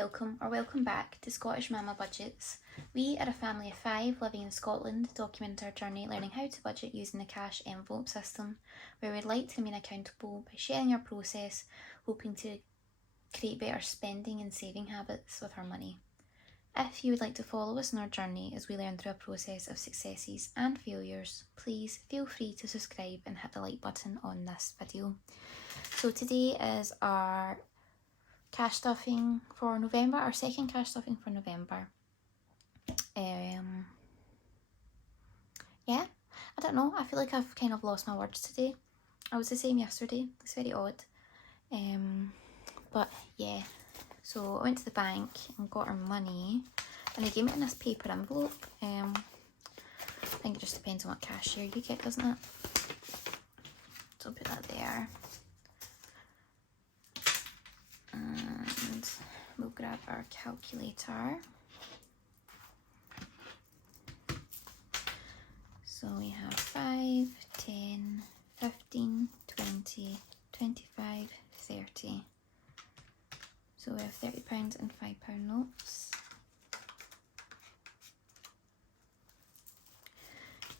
welcome or welcome back to Scottish Mama Budgets. We are a family of 5 living in Scotland, document our journey learning how to budget using the cash envelope system, where we'd like to remain accountable by sharing our process, hoping to create better spending and saving habits with our money. If you would like to follow us on our journey as we learn through a process of successes and failures, please feel free to subscribe and hit the like button on this video. So today is our cash stuffing for November, our second cash stuffing for November. Yeah, I don't know, I feel like I've kind of lost my words today. I was the same yesterday, it's very odd. But yeah, so I went to the bank and got our money and they gave me it in this paper envelope. I think it just depends on what cashier you get, doesn't it? So I'll put that there. And we'll grab our calculator. So we have 5, 10, 15, 20, 25, 30. So we have £30 and £5 notes.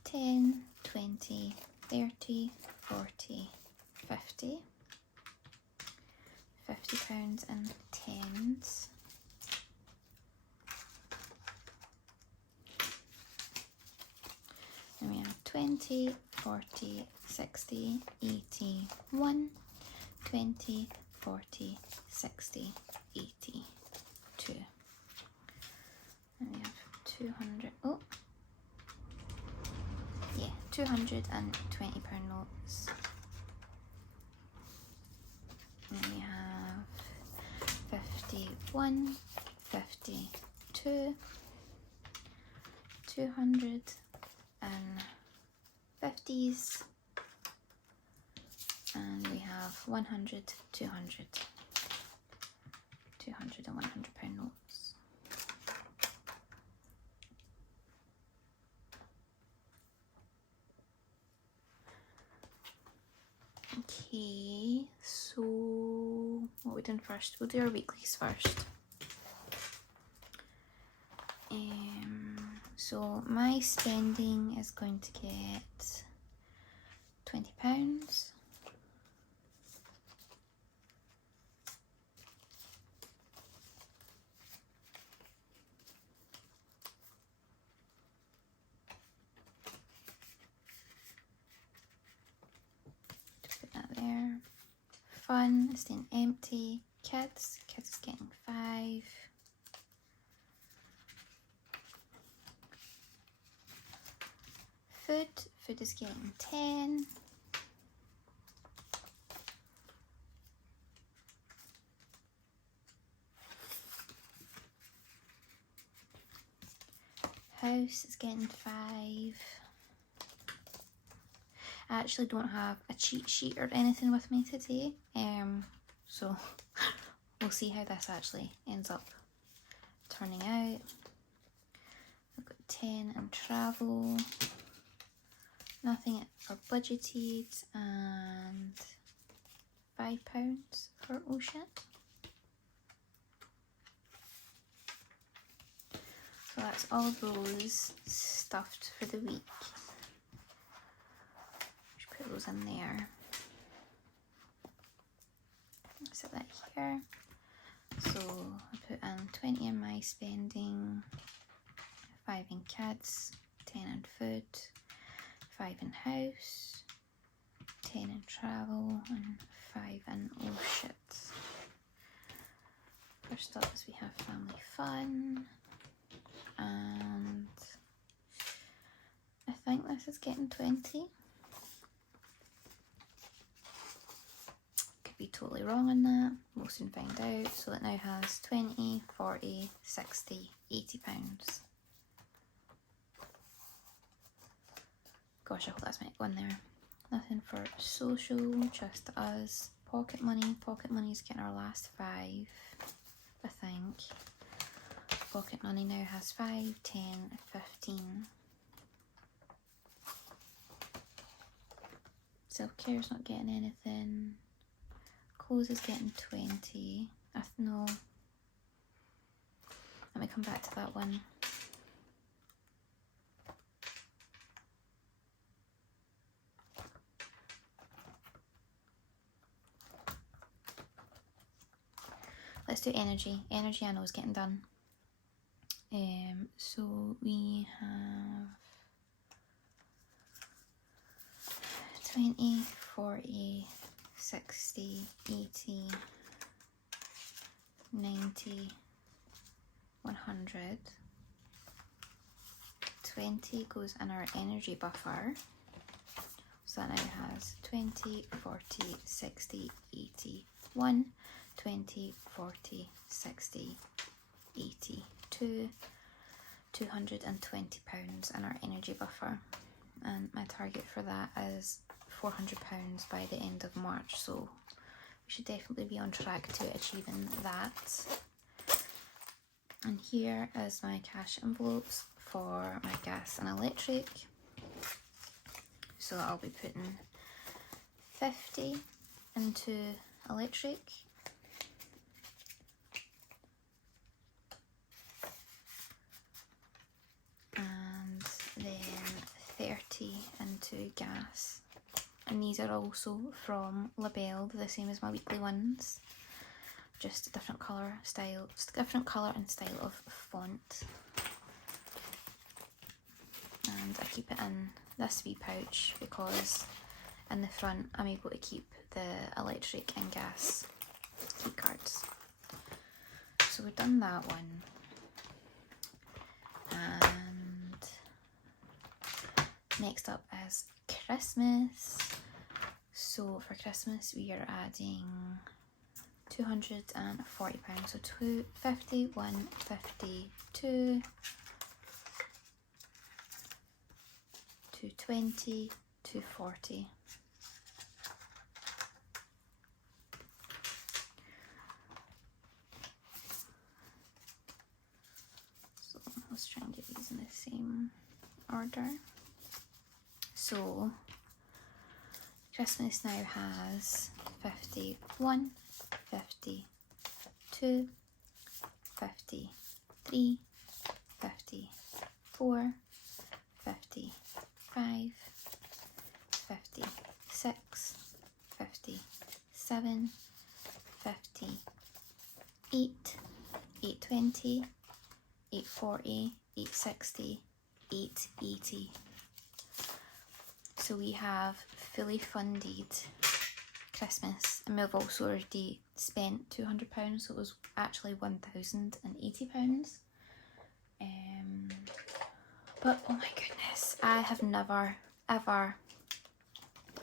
10, 20, 30, 40, 50. £50 and tens. And we have 20, 40, 60, 80, 1, 20, 40, 60, 80, 2. And we have 200, oh, yeah, £220 notes. And we have 51, 52, 250s, and we have 100, 200, 200 and £100 notes. Okay, so what are we doing first? We'll do our weeklies first. So my spending is going to get £20. Put that there. Fun is staying empty. Kids is getting 5. Food is getting 10. House is getting 5. I actually don't have a cheat sheet or anything with me today, so we'll see how this actually ends up turning out. I've got 10 in travel, nothing for budgeted, and £5 for ocean. So that's all those stuffed for the week. Just put those in there. Set that here. So I put in 20 in my spending, 5 in kids, 10 in food, 5 in house, 10 in travel, and 5 in oh shit. First up is we have family fun, and I think this is getting 20. Could be totally wrong on that, we'll soon find out. So it now has 20, 40, 60, £80. Gosh, I hope that's meant one there. Nothing for social, just us. Pocket money is getting our last 5, I think. Pocket money now has 5, 10, 15. Self-care's not getting anything. Clothes is getting 20. No. come back to that one. Let's do energy. Energy I know is getting done. So we have 20, 40, 60, 80, 90, 100. 20 goes in our energy buffer. So that now has 20, 40, 60, 80, 1, 20, 40, 60, 80, 2, £220 in our energy buffer. And my target for that is £400 by the end of March, so we should definitely be on track to achieving that. And here is my cash envelopes for my gas and electric. So I'll be putting 50 into electric, and then 30 into gas. And these are also from LaBelle, the same as my weekly ones, just a different colour style, and style of font. And I keep it in this wee pouch because in the front I'm able to keep the electric and gas key cards. So we've done that one. And next up is Christmas. So for Christmas we are adding £240, so 250, 150, 2, 220, 240. So let's try and get these in the same order. So Christmas now has 51, 52, 53, 54, 55, 56, 57, 58, 820, 840, 860, 880. So we have fully funded Christmas, and we've also already spent £200, so it was actually £1,080. But oh my goodness, I have never ever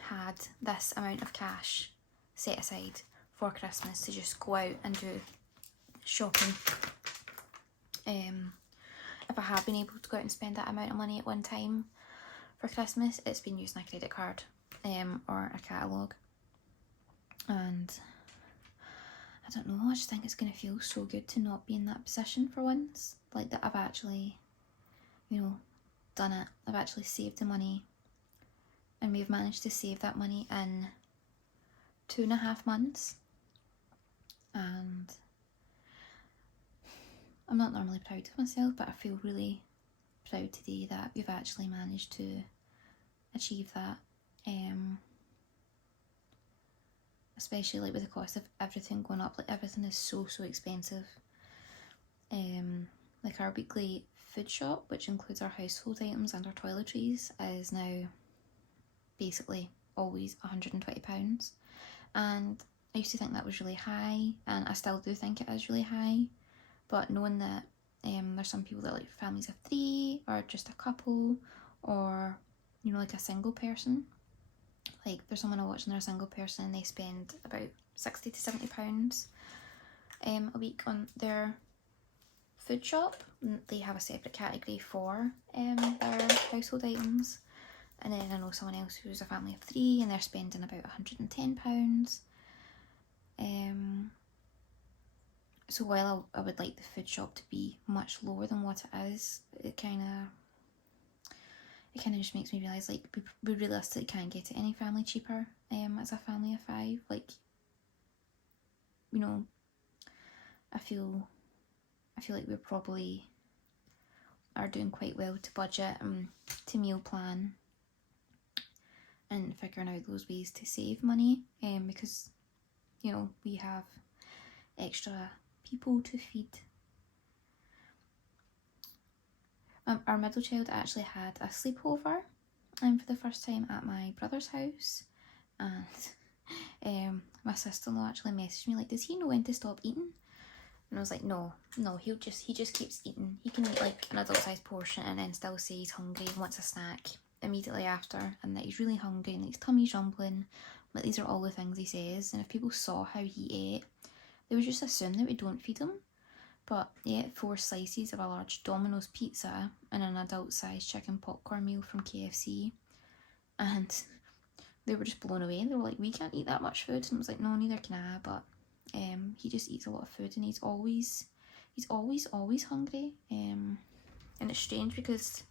had this amount of cash set aside for Christmas to just go out and do shopping. If I have been able to go out and spend that amount of money at one time for Christmas, it's been using a credit card or a catalogue. And I don't know, I just think it's going to feel so good to not be in that position for once. Like that I've actually, you know, done it. I've actually saved the money, and we've managed to save that money in 2.5 months. And I'm not normally proud of myself, but I feel really proud today that we've actually managed to achieve that. Especially like with the cost of everything going up, like everything is so expensive. Like our weekly food shop, which includes our household items and our toiletries, is now basically always £120. And I used to think that was really high, and I still do think it is really high, but knowing that there's some people that like families of 3 or just a couple, or you know, like a single person, like there's someone I watch and they're a single person and they spend about £60 to £70 a week on their food shop. They have a separate category for their household items. And then I know someone else who's a family of 3 and they're spending about £110. So while I would like the food shop to be much lower than what it is, it kind of just makes me realise like we realistically can't get it any family cheaper as a family of 5. Like, you know, I feel I feel like we probably are doing quite well to budget and to meal plan and figuring out those ways to save money, because, you know, we have extra people to feed. Our middle child actually had a sleepover for the first time at my brother's house, and my sister-in-law actually messaged me like, does he know when to stop eating? And I was like, no, he just keeps eating. He can eat like an adult-sized portion and then still say he's hungry and wants a snack immediately after, and that he's really hungry and his tummy's rumbling. But these are all the things he says, and if people saw how he ate, they would just assume that we don't feed him. But he ate 4 slices of a large Domino's pizza and an adult-sized chicken popcorn meal from KFC, and they were just blown away. They were like, we can't eat that much food. And I was like, no, neither can I. But he just eats a lot of food, and he's always hungry. And it's strange because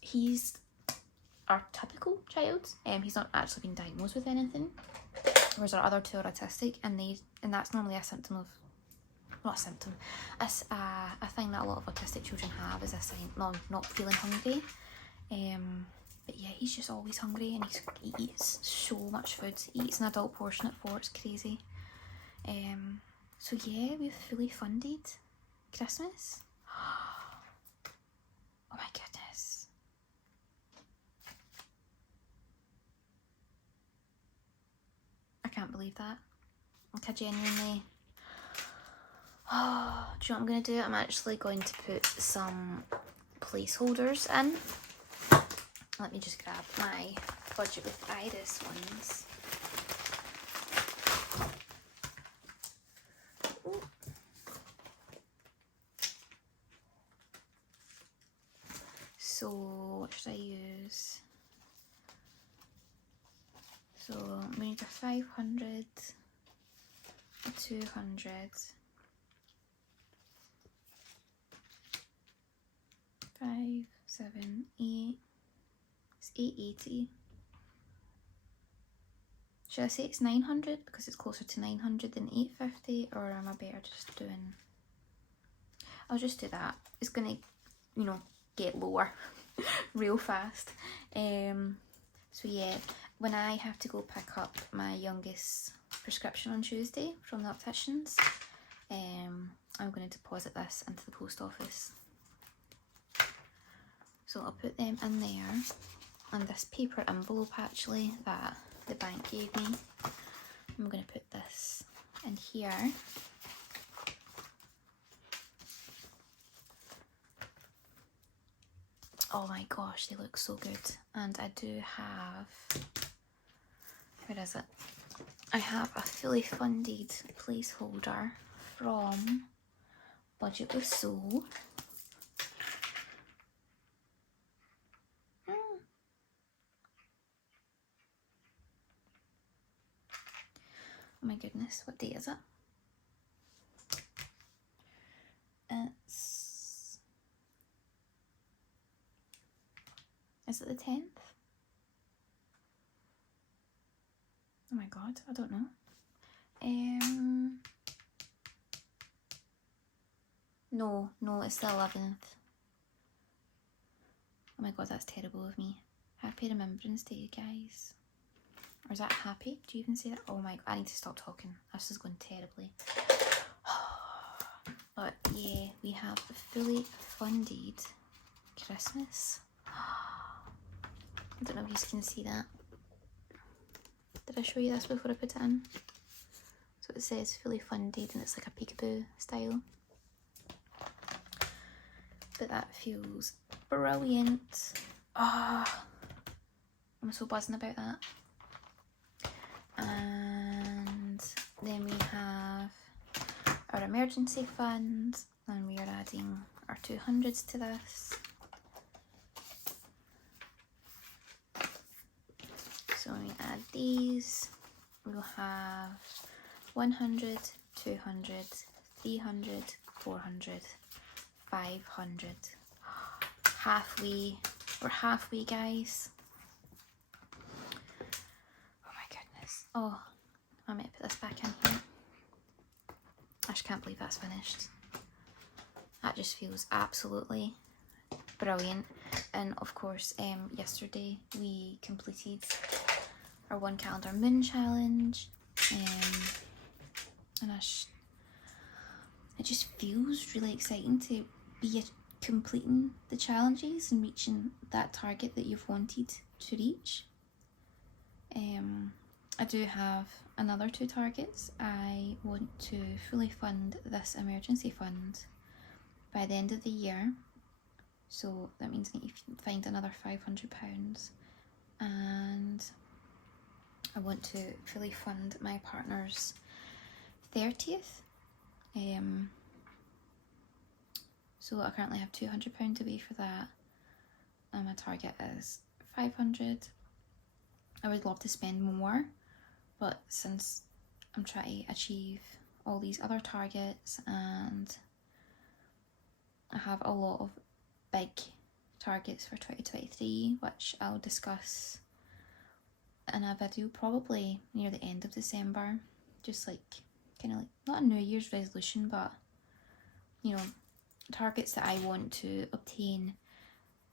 he's our typical child. He's not actually been diagnosed with anything, whereas our other 2 are autistic, and that's normally a symptom of, not a symptom, a thing that a lot of autistic children have, is a sign not feeling hungry. But yeah, he's just always hungry, and he eats so much food. He eats an adult portion at 4, it's crazy. So yeah, we've fully funded Christmas. Oh my goodness. I can't believe that. Like, I genuinely... Oh, do you know what I'm going to do? I'm actually going to put some placeholders in. Let me just grab my budget with Iris ones. Ooh. So, what should I use? So, we need a 500, a 200, 5, 7, 8. It's 880. Should I say it's 900 because it's closer to 900 than 850, or am I better just doing... I'll just do that. It's gonna, you know, get lower real fast. So yeah, when I have to go pick up my youngest prescription on Tuesday from the opticians, I'm going to deposit this into the post office. So I'll put them in there, and this paper envelope actually that the bank gave me, I'm going to put this in here. Oh my gosh, they look so good. And I do have, where is it? I have a fully funded placeholder from Budget with Soul. Oh my goodness, what day is it? Is it the 10th? Oh my god, I don't know. No, it's the 11th. Oh my god, that's terrible of me. Happy Remembrance Day, guys. Or is that happy? Do you even say that? Oh my god, I need to stop talking. This is going terribly. But yeah, we have fully funded Christmas. I don't know if you can see that. Did I show you this before I put it in? So it says fully funded, and it's like a peekaboo style. But that feels brilliant. Ah, I'm so buzzing about that. And then we have our emergency fund, and we are adding our 200s to this. So when we add these, we'll have 100, 200, 300, 400, 500. Halfway, we're halfway, guys. Oh my goodness. Oh, I might put this back in here. I just can't believe that's finished. That just feels absolutely brilliant. And of course, yesterday we completed our 1 calendar moon challenge, and it just feels really exciting to be completing the challenges and reaching that target that you've wanted to reach. I do have another 2 targets. I want to fully fund this emergency fund by the end of the year, so that means I need to find another £500, and I want to fully fund my partner's 30th. So I currently have £200 away for that, and my target is 500. I would love to spend more, but since I'm trying to achieve all these other targets and I have a lot of big targets for 2023, which I'll discuss in a video probably near the end of December, just like kind of like not a New Year's resolution, but you know, targets that I want to obtain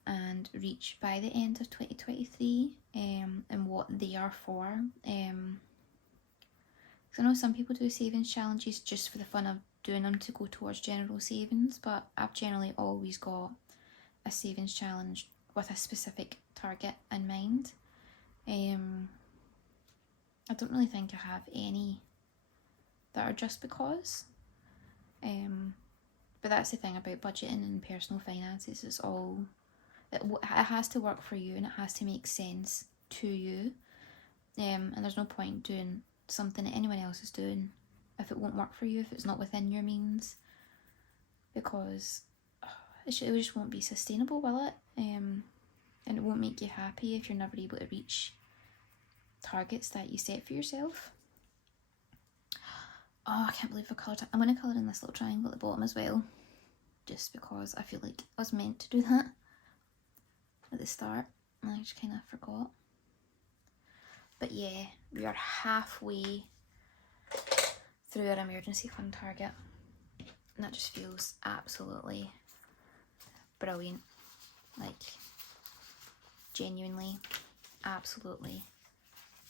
and reach by the end of 2023, and what they are for. Because I know some people do savings challenges just for the fun of doing them to go towards general savings, but I've generally always got a savings challenge with a specific target in mind. I don't really think I have any that are just because. But that's the thing about budgeting and personal finances, it's all, it has to work for you and it has to make sense to you. And there's no point doing something that anyone else is doing if it won't work for you, if it's not within your means, because it just won't be sustainable, will it? And it won't make you happy if you're never able to reach targets that you set for yourself. Oh, I can't believe I coloured. I'm going to colour in this little triangle at the bottom as well, just because I feel like I was meant to do that at the start and I just kind of forgot. But yeah, we are halfway through our emergency fund target, and that just feels absolutely brilliant. Like, genuinely, absolutely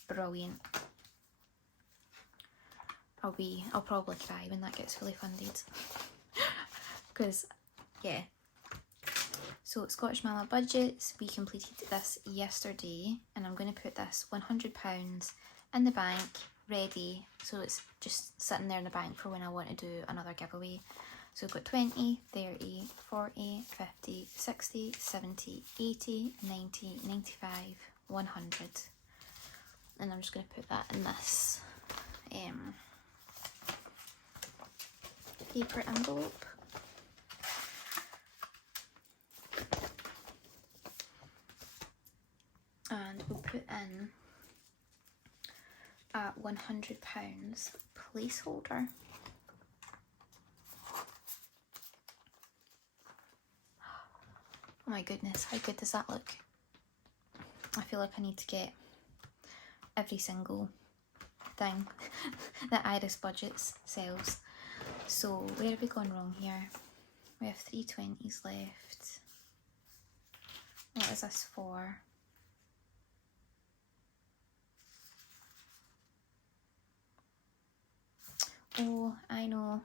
brilliant. I'll probably cry when that gets fully funded. Because, yeah. So, Scottish Mama Budgets, we completed this yesterday, and I'm going to put this £100 in the bank, ready, so it's just sitting there in the bank for when I want to do another giveaway. So we've got 20, 30, 40, 50, 60, 70, 80, 90, 95, 100. And I'm just going to put that in this paper envelope. And we'll put in a £100 placeholder. Oh my goodness, how good does that look? I feel like I need to get every single thing that IrisBudgets sells. So where have we gone wrong here? We have 3 20s left. What is this for? Oh, I know.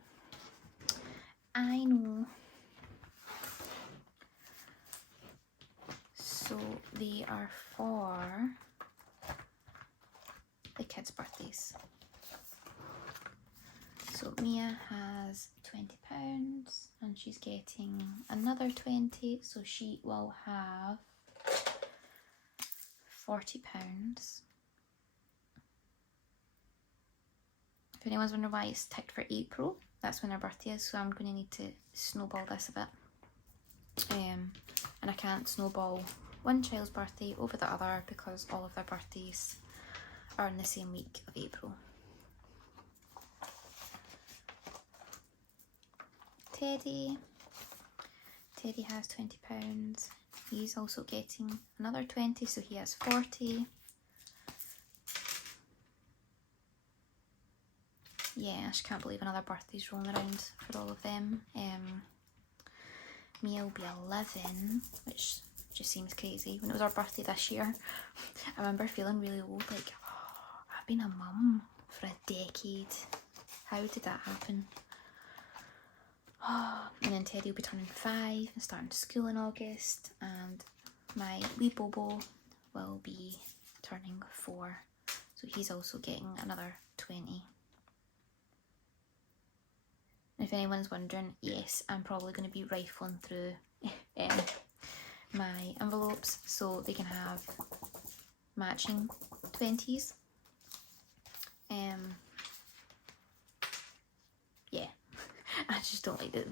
So they are for the kids' birthdays. So Mia has £20 and she's getting another 20, so she will have £40. If anyone's wondering why it's ticked for April, that's when her birthday is, so I'm going to need to snowball this a bit. And I can't snowball one child's birthday over the other because all of their birthdays are in the same week of April. Teddy has £20. He's also getting another 20, so he has 40. Yeah, I just can't believe another birthday's rolling around for all of them. Mia will be 11, which just seems crazy. When it was our birthday this year, I remember feeling really old, like, oh, I've been a mum for a decade. How did that happen? Oh, and then Teddy will be turning 5 and starting school in August, and my wee Bobo will be turning 4, so he's also getting another 20. And if anyone's wondering, yes, I'm probably going to be rifling through my envelopes so they can have matching 20s. Yeah, I just don't like that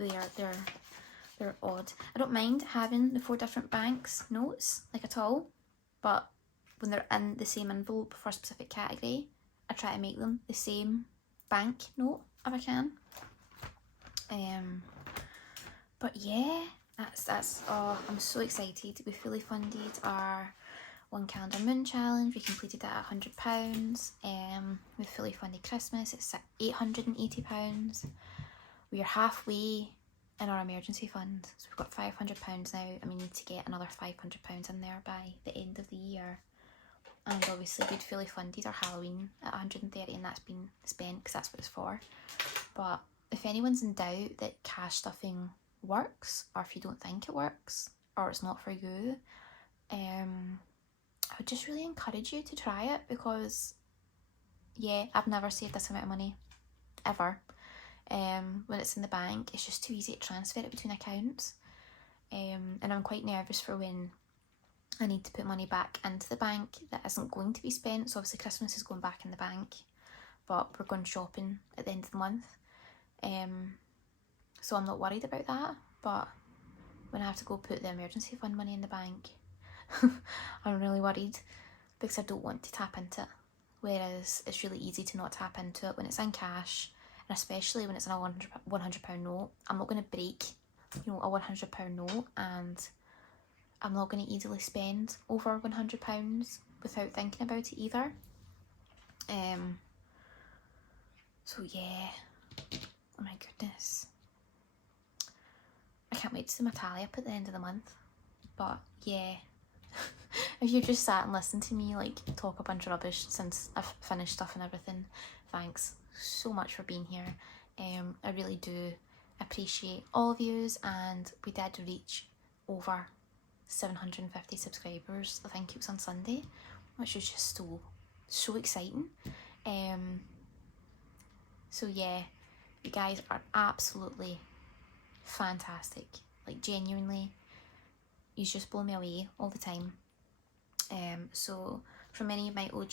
they're odd. I don't mind having the 4 different banks notes, like, at all, but when they're in the same envelope for a specific category, I try to make them the same bank note if I can. But yeah, that's oh, I'm so excited. We fully funded our 1 calendar moon challenge. We completed that at £100. We fully funded Christmas. It's at £880. We are halfway in our emergency fund, so we've got £500 now, and we need to get another £500 in there by the end of the year. And obviously we'd fully funded our Halloween at 130, and that's been spent because that's what it's for. But if anyone's in doubt that cash stuffing works, or if you don't think it works, or it's not for you, I would just really encourage you to try it, because yeah, I've never saved this amount of money ever. When it's in the bank, it's just too easy to transfer it between accounts, and I'm quite nervous for when I need to put money back into the bank that isn't going to be spent. So obviously Christmas is going back in the bank, but we're going shopping at the end of the month, so I'm not worried about that. But when I have to go put the emergency fund money in the bank, I'm really worried, because I don't want to tap into it, whereas it's really easy to not tap into it when it's in cash, and especially when it's in a £100 note. I'm not going to break, you know, a £100 note, and I'm not going to easily spend over £100 without thinking about it either. So yeah, oh my goodness, I can't wait to see my tally up at the end of the month. But yeah, if you've just sat and listened to me like talk a bunch of rubbish since I've finished stuff and everything, thanks so much for being here. I really do appreciate all of yous, and we did reach over 750 subscribers. I think it was on Sunday, which was just so exciting. So yeah, you guys are absolutely fantastic. Like, genuinely, you just blow me away all the time. So from any of my OG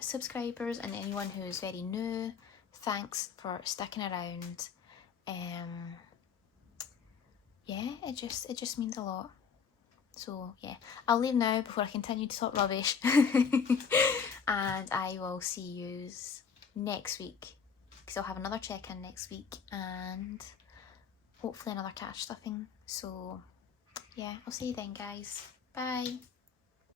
subscribers and anyone who is very new, thanks for sticking around. Yeah, it just means a lot. So yeah, I'll leave now before I continue to talk rubbish. And I will see you next week, because I'll have another check-in next week, and hopefully another cash stuffing. So yeah, I'll see you then, guys. Bye.